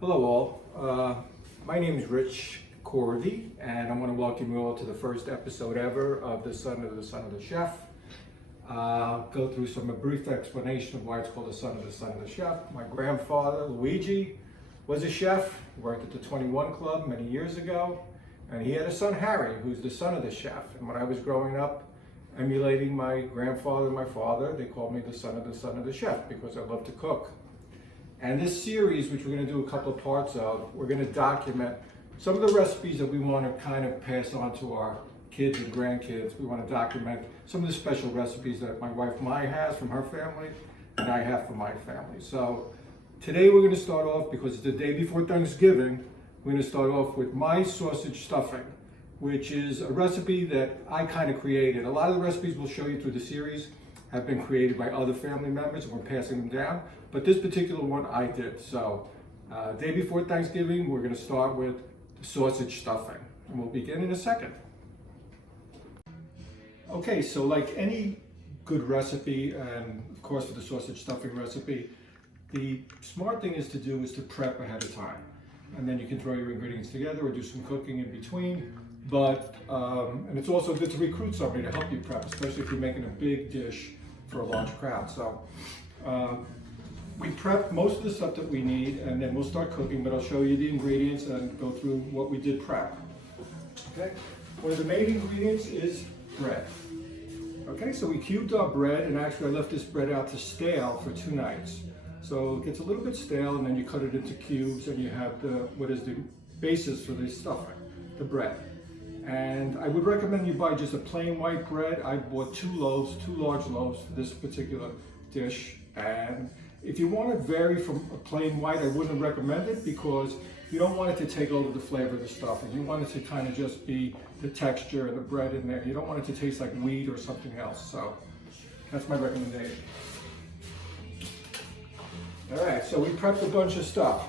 Hello all, my name is Rich Corvey and I want to welcome you all to the first episode ever of The Son of the Chef. Go through a brief explanation of why it's called The Son of the Chef. My grandfather, Luigi, was a chef, worked at the 21 Club many years ago, and he had a son, Harry, who's the son of the chef. And when I was growing up, emulating my grandfather and my father, they called me the son of the chef because I love to cook. And this series, which we're going to do a couple of parts of, we're going to document some of the recipes that we want to kind of pass on to our kids and grandkids. We want to document some of the special recipes that my wife Mai has from her family and I have from my family. So today we're going to start off, because it's the day before Thanksgiving, we're going to start off with my sausage stuffing, which is a recipe that I kind of created. A lot of the recipes we'll show you through the series have been created by other family members and we're passing them down. But this particular one I did. So day before Thanksgiving, we're going to start with the sausage stuffing. And we'll begin in a second. Okay, so like any good recipe, and of course for the sausage stuffing recipe, the smart thing is to prep ahead of time. And then you can throw your ingredients together or do some cooking in between. But, and it's also good to recruit somebody to help you prep, especially if you're making a big dish for a large crowd. So we prep most of the stuff that we need, and then we'll start cooking, but I'll show you the ingredients and go through what we did prep. Okay, one of the main ingredients is bread. Okay, so we cubed our bread, and actually I left this bread out to stale for 2 nights. So it gets a little bit stale, and then you cut it into cubes, and you have what is the basis for the stuffing, the bread. And I would recommend you buy just a plain white bread. I bought 2 loaves, 2 large loaves for this particular dish. And if you want to vary from a plain white, I wouldn't recommend it, because you don't want it to take over the flavor of the stuffing. You want it to kind of just be the texture and the bread in there. You don't want it to taste like wheat or something else. So that's my recommendation. All right, so we prepped a bunch of stuff.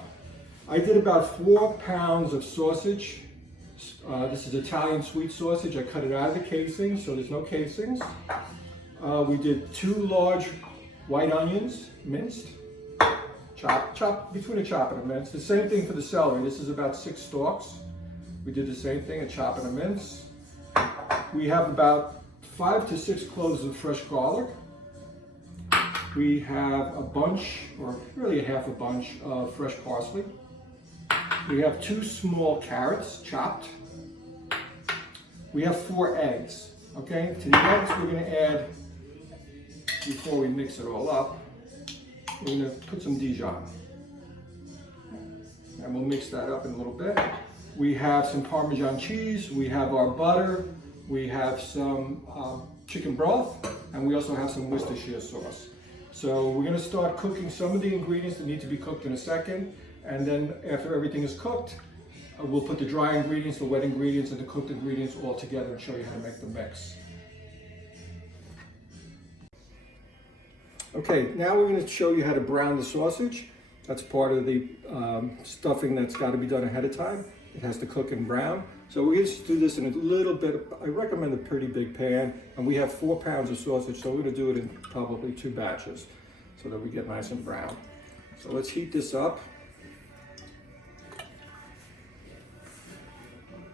I did about 4 pounds of sausage. This is Italian sweet sausage. I cut it out of the casing, so there's no casings. We did 2 large white onions, minced, chopped between a chop and a mince. The same thing for the celery. This is about 6 stalks. We did the same thing, a chop and a mince. We have about 5 to 6 cloves of fresh garlic. We have a bunch, or really a half a bunch, of fresh parsley. We have 2 small carrots, chopped. We have 4 eggs. Okay, to the eggs we're going to add, before we mix it all up, we're going to put some Dijon. And we'll mix that up in a little bit. We have some Parmesan cheese, we have our butter, we have some chicken broth, and we also have some Worcestershire sauce. So we're going to start cooking some of the ingredients that need to be cooked in a second. And then after everything is cooked, we'll put the dry ingredients, the wet ingredients, and the cooked ingredients all together and show you how to make the mix. Okay, now we're going to show you how to brown the sausage. That's part of the stuffing that's got to be done ahead of time. It has to cook and brown. So we're going to do this in a little bit, I recommend a pretty big pan, and we have 4 pounds of sausage, so we're going to do it in probably 2 batches so that we get nice and brown. So let's heat this up.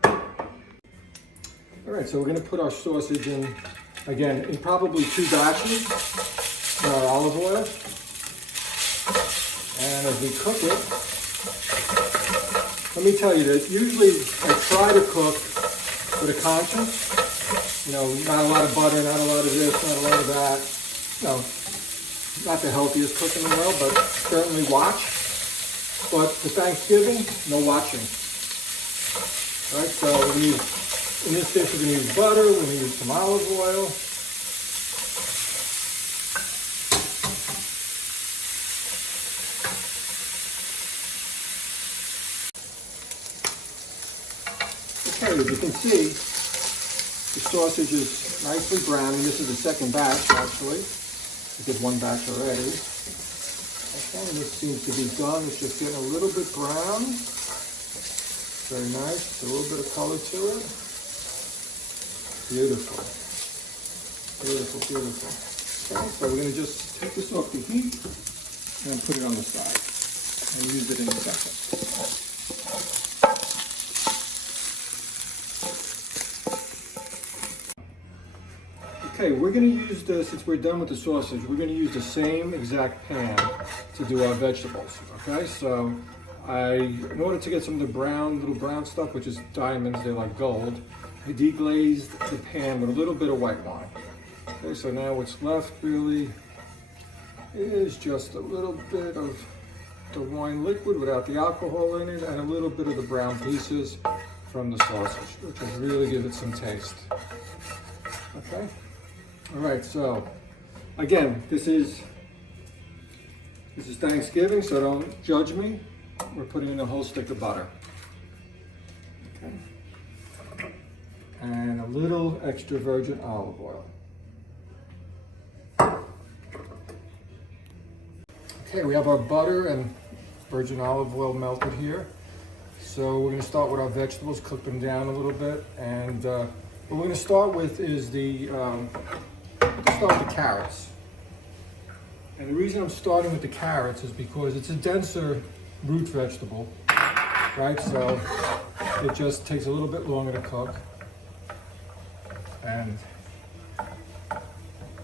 All right, so we're going to put our sausage in, again, in probably 2 batches in our olive oil. And as we cook it, let me tell you that usually I try to cook with a conscience. You know, not a lot of butter, not a lot of this, not a lot of that. You know, not the healthiest cooking in the world, but certainly watch. But for Thanksgiving, no watching. All right, so in this dish, we're going to use butter, we're going to use some olive oil. Okay, as you can see, the sausage is nicely browning. This is the second batch, actually. We did 1 batch already. Okay, and this seems to be done. It's just getting a little bit brown. Very nice. A little bit of color to it. Beautiful. Beautiful, beautiful. Okay, so we're going to just take this off the heat and put it on the side. I'll use it in a second. Okay, we're going to use the, since we're done with the sausage, we're going to use the same exact pan to do our vegetables. Okay, so in order to get some of the little brown stuff, which is diamonds, they're like gold, I deglazed the pan with a little bit of white wine. Okay, so now what's left really is just a little bit of the wine liquid without the alcohol in it, and a little bit of the brown pieces from the sausage, which will really give it some taste. Okay? All right, so again, this is Thanksgiving, so don't judge me. We're putting in a whole stick of butter. Okay. And a little extra virgin olive oil. Okay, we have our butter and virgin olive oil melted here. So we're going to start with our vegetables, cook them down a little bit, and what we're going to start with is the carrots. And the reason I'm starting with the carrots is because it's a denser root vegetable, right? So it just takes a little bit longer to cook, and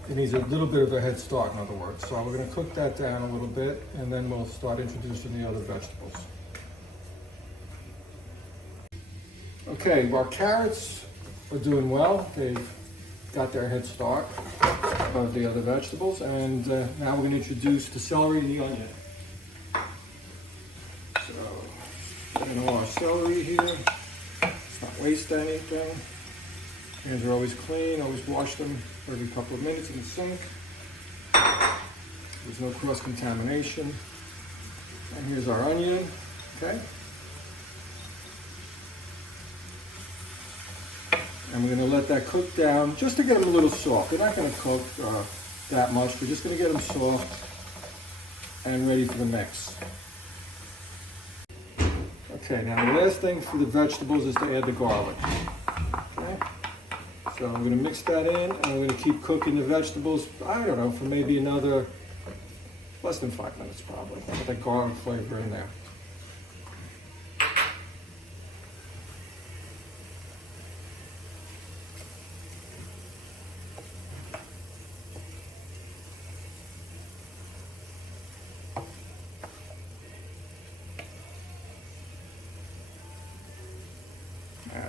it needs a little bit of a head start, in other words. So we're going to cook that down a little bit, and then we'll start introducing the other vegetables. Okay, our carrots are doing well. They've got their head start of the other vegetables, and now we're going to introduce the celery and the onion. So, we're going to our celery here. Let's not waste anything. Hands are always clean, always wash them every couple of minutes in the sink. There's no cross-contamination. And here's our onion, okay? And we're going to let that cook down just to get them a little soft. They're not going to cook that much. We're just going to get them soft and ready for the mix. Okay, now the last thing for the vegetables is to add the garlic. Okay? So I'm going to mix that in, and I'm going to keep cooking the vegetables, I don't know, for maybe another less than 5 minutes probably. Get that garlic flavor in there.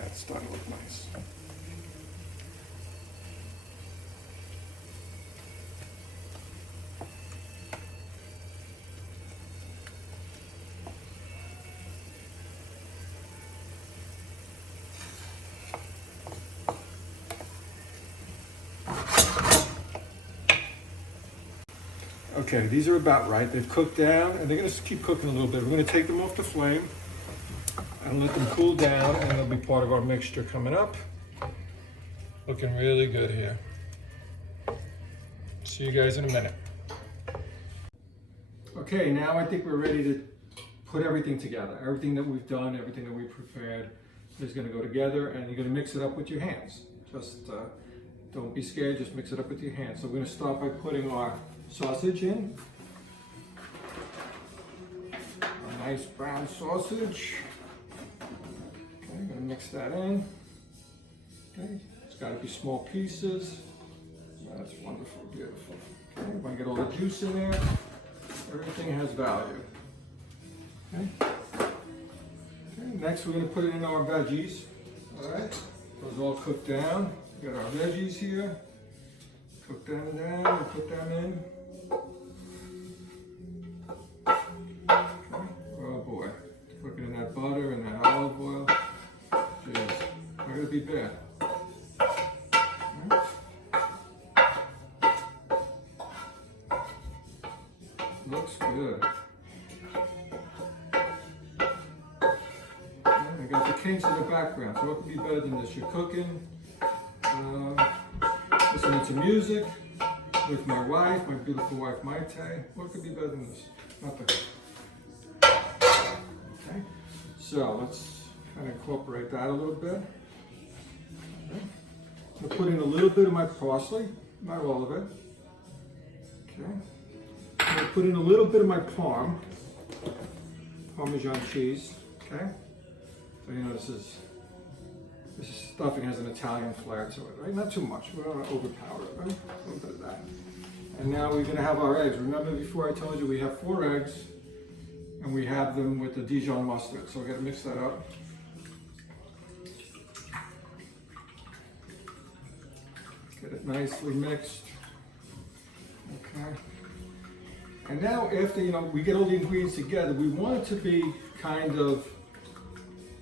It's starting to look nice. Okay, these are about right. They've cooked down, and they're going to keep cooking a little bit. We're going to take them off the flame and let them cool down, and they'll be part of our mixture coming up. Looking really good here. See you guys in a minute. Okay, now I think we're ready to put everything together. Everything that we've done, everything that we prepared is going to go together, and you're going to mix it up with your hands. Just don't be scared, just mix it up with your hands. So we're going to start by putting our sausage in. A nice brown sausage. Okay, I'm going to mix that in. Okay, it's got to be small pieces. That's wonderful, beautiful. Okay, if I get all the juice in there, everything has value. Okay. Okay, next we're going to put it in our veggies. All right, those all cooked down. We got our veggies here. Cook them down and put them in. Okay. Oh boy, cooking in that butter and that olive oil. Jeez, not gonna be bad. Okay. Looks good. Okay, I got the kinks in the background, so what could be better than this? You're cooking. Listening to music with my wife, my beautiful wife Maite. What could be better than this? Nothing. Okay, so let's kind of incorporate that a little bit. Okay. I'm put in a little bit of my parsley, not all of it. Okay. I'm going to put in a little bit of my Parmesan cheese. Okay. So you know this is This stuffing has an Italian flair to it, right? Not too much. We don't want to overpower it, right? A little bit of that. And now we're going to have our eggs. Remember before I told you we have 4 eggs, and we have them with the Dijon mustard. So we're going to mix that up. Get it nicely mixed. Okay. And now after, we get all the ingredients together, we want it to be kind of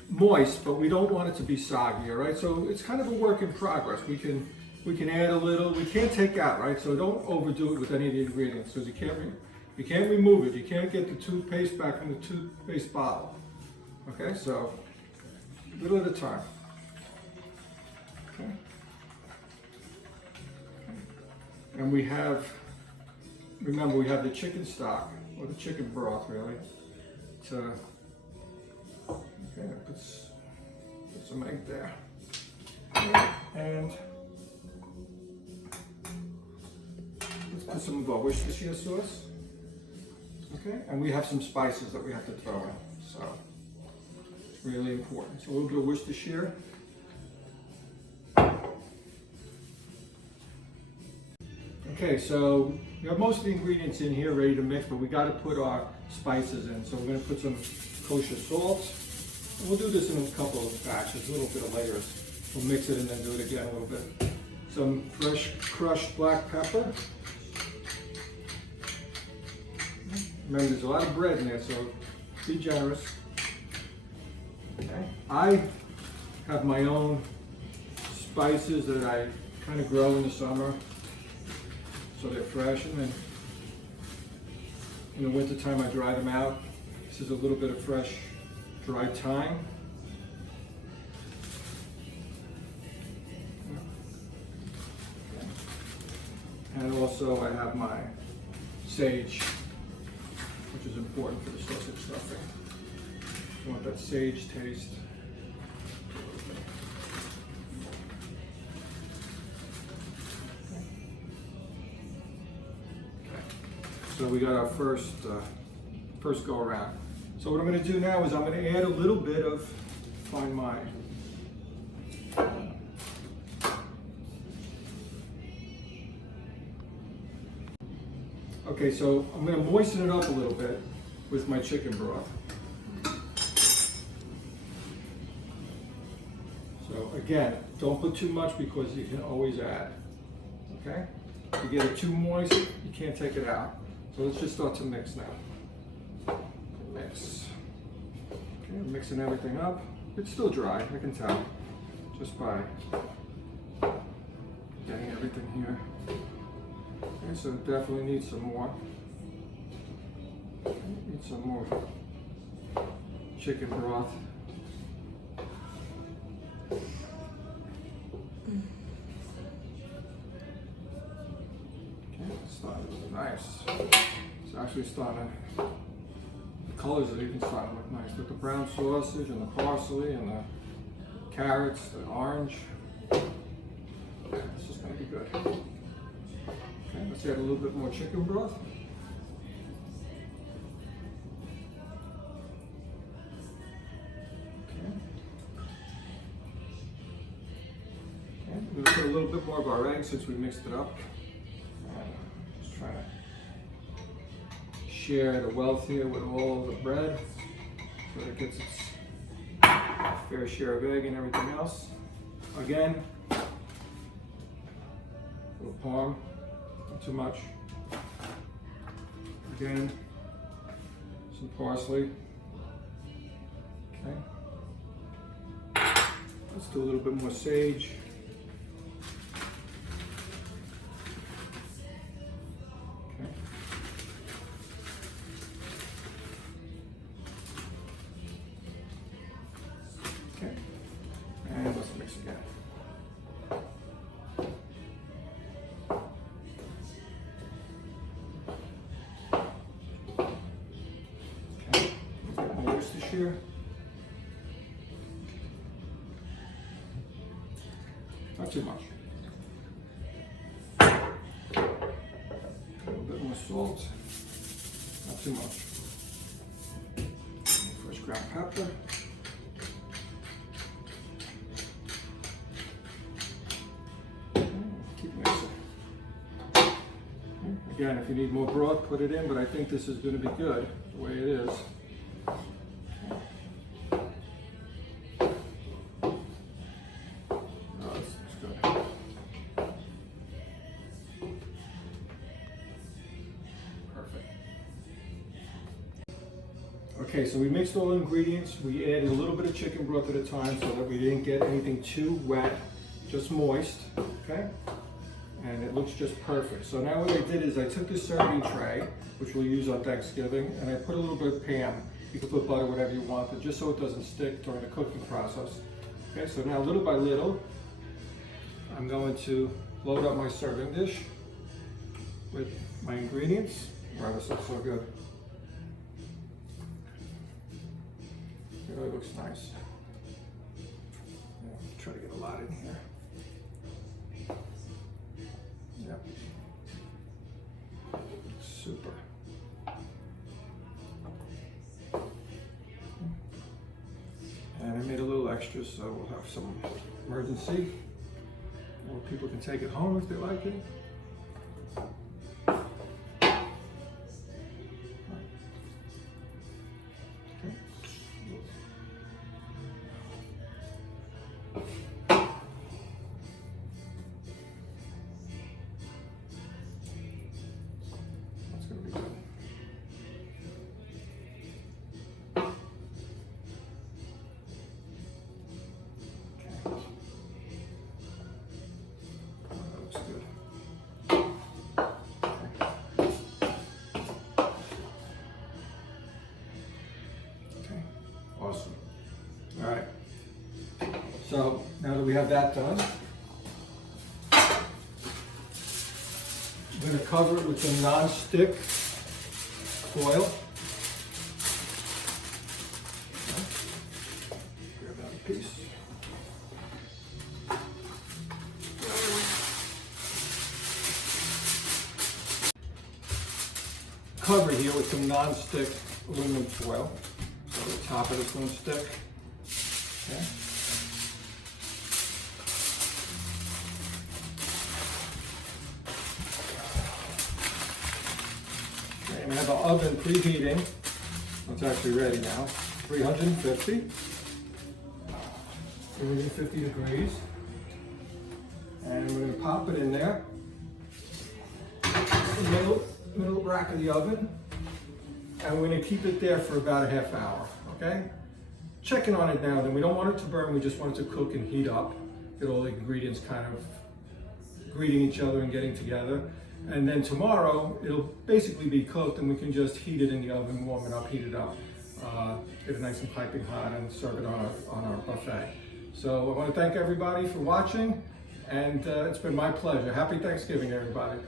moist, but we don't want it to be soggy, all right? So it's kind of a work in progress. We can add a little, we can't take out, right? So don't overdo it with any of the ingredients, because you can't remove it. You can't get the toothpaste back from the toothpaste bottle. Okay, so a little at a time. Okay. And we have, remember, we have the chicken stock, or the chicken broth, really. Okay, put some egg there. And let's put some of our Worcestershire sauce. Okay, and we have some spices that we have to throw in, so it's really important. So a little bit of Worcestershire. Okay, so we have most of the ingredients in here ready to mix, but we got to put our spices in. So we're going to put some kosher salt. And we'll do this in a couple of batches, a little bit of layers. We'll mix it and then do it again a little bit. Some fresh crushed black pepper. Remember, there's a lot of bread in there, so be generous. Okay. I have my own spices that I kind of grow in the summer, so they're fresh, and then in the wintertime I dry them out. This is a little bit of fresh dried thyme. And also I have my sage, which is important for the sausage stuffing. You want that sage taste. So we got our first go around. So what I'm going to do now is I'm going to add a little bit of fine mine. Okay, so I'm going to moisten it up a little bit with my chicken broth. So again, don't put too much because you can always add. Okay? If you get it too moist, you can't take it out. So let's just start to mix now. Mix. Okay, I'm mixing everything up. It's still dry, I can tell, just by getting everything here. Okay, so definitely need some more. Okay, need some more chicken broth. Okay, it's starting to look nice. It's actually starting to, the colors are even starting to look nice with the brown sausage and the parsley and the carrots, the orange. This is going to be good. Okay, let's add a little bit more chicken broth. Okay. Okay, we're going to put a little bit more of our egg since we mixed it up. Just trying to share the wealth here with all of the bread so that it gets its fair share of egg and everything else. Again, a little parm. Not too much. Again, some parsley. Okay. Let's do a little bit more sage. Okay. Okay. And let's mix again. Here. Not too much. A little bit more salt. Not too much. Fresh ground pepper. again, if you need more broth, put it in, but I think this is going to be good the way it is. Oh, this looks good. Perfect. Okay, so we mixed all the ingredients. We added a little bit of chicken broth at a time so that we didn't get anything too wet, just moist, okay? And it looks just perfect. So now what I did is I took this serving tray, which we'll use on Thanksgiving, and I put a little bit of Pam. You can put butter, whatever you want, but just so it doesn't stick during the cooking process. Okay, so now little by little, I'm going to load up my serving dish with my ingredients. Wow, this looks so good. It really looks nice. Yeah, try to get a lot in here. Yep. Super. And I made a little extra so we'll have some emergency. Or people can take it home if they like it. Awesome. All right. So now that we have that done, I'm going to cover it with some non-stick foil. Grab out a piece. Cover here with some non-stick aluminum foil. So the top of this one stick. Okay. Okay, and I have the oven preheating. It's actually ready now. 350 degrees. And we're going to pop it in there. In the middle rack of the oven. And we're going to keep it there for about a half hour, okay? Checking on it now, then we don't want it to burn, we just want it to cook and heat up, get all the ingredients kind of greeting each other and getting together. And then tomorrow, it'll basically be cooked and we can just heat it in the oven, warm it up, heat it up, get it nice and piping hot and serve it on our buffet. So I want to thank everybody for watching, and it's been my pleasure. Happy Thanksgiving, everybody.